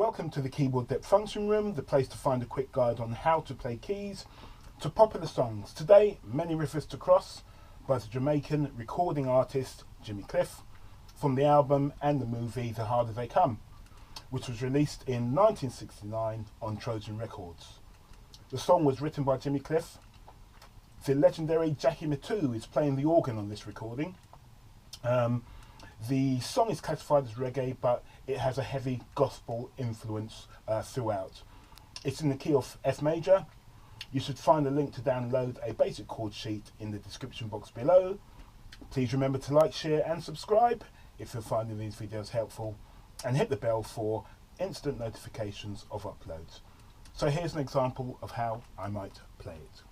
Welcome to the Keyboard Depth Function Room, the place to find a quick guide on how to play keys to popular songs. Today, Many Rivers to Cross by the Jamaican recording artist Jimmy Cliff from the album and the movie The Harder They Come, which was released in 1969 on Trojan Records. The song was written by Jimmy Cliff. The legendary Jackie Mittoo is playing the organ on this recording. The song is classified as reggae, but it has a heavy gospel influence throughout. It's in the key of F major. You should find a link to download a basic chord sheet in the description box below. Please remember to like, share and subscribe if you're finding these videos helpful, and hit the bell for instant notifications of uploads. So here's an example of how I might play it.